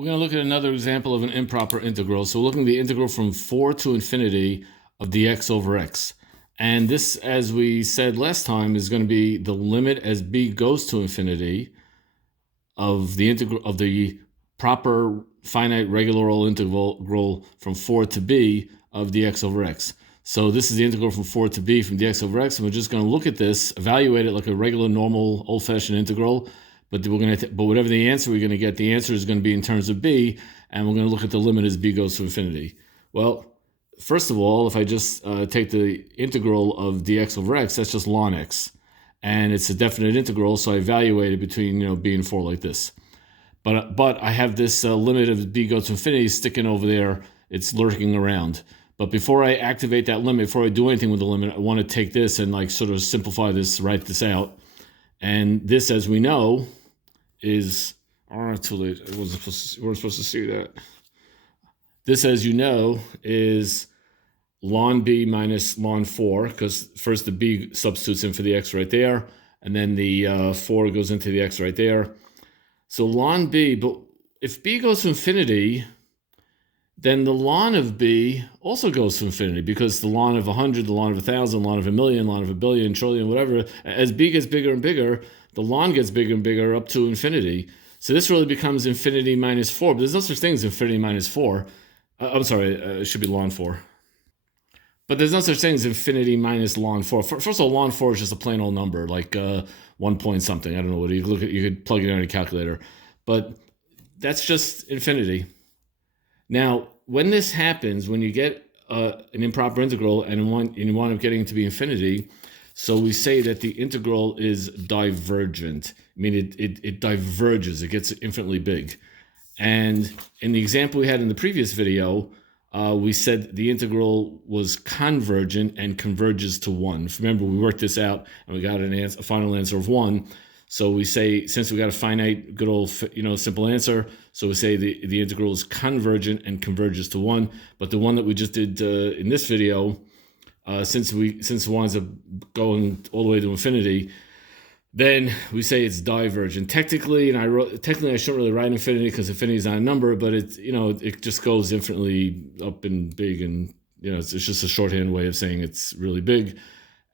We're going to look at another example of an improper integral. So we're looking at the integral from 4 to infinity of dx over x. And this, as we said last time, is going to be the limit as b goes to infinity of the integral of the proper finite regular old integral from 4 to b of dx over x. So this is the integral from 4 to b from dx over x, and we're just going to look at this, evaluate it like a regular, normal, old-fashioned integral. But whatever the answer we're going to get, the answer is going to be in terms of b, and we're going to look at the limit as b goes to infinity. Well, first of all, if I just take the integral of dx over x, that's just ln x, and it's a definite integral, so I evaluate it between b and 4 like this. But I have this limit of b goes to infinity sticking over there. It's lurking around. But before I activate that limit, before I do anything with the limit, I want to take this and sort of simplify this, write this out. And this, as we know, is too late. We weren't supposed to see that. This, as you know, is ln b minus ln 4, because first the b substitutes in for the x right there, and then the 4 goes into the x right there. So ln b, but if b goes to infinity, then the ln of b also goes to infinity, because the ln of 100, the ln of 1,000, ln of a million, ln of a billion, trillion, whatever, as b gets bigger and bigger, the ln gets bigger and bigger up to infinity. So this really becomes infinity minus 4, but there's no such thing as infinity minus 4. I'm sorry, it should be ln 4. But there's no such thing as infinity minus ln 4. First of all, ln 4 is just a plain old number, like 1 point something. I don't know what you look at. You could plug it in a calculator. But that's just infinity. Now, when this happens, when you get an improper integral and you wind up getting it to be infinity, so we say that the integral is divergent. I mean, it diverges. It gets infinitely big. And in the example we had in the previous video, we said the integral was convergent and converges to 1. Remember, we worked this out and we got a final answer of 1. So we say, since we got a finite, good old, simple answer, so we say the integral is convergent and converges to 1. But the one that we just did in this video, since it winds up going all the way to infinity, then we say it's divergent. Technically, I shouldn't really write infinity because infinity is not a number, but it just goes infinitely up and big, and it's just a shorthand way of saying it's really big.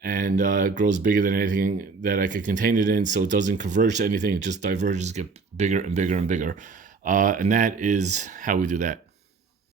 And it grows bigger than anything that I could contain it in, so it doesn't converge to anything. It just diverges, get bigger and bigger and bigger. And that is how we do that.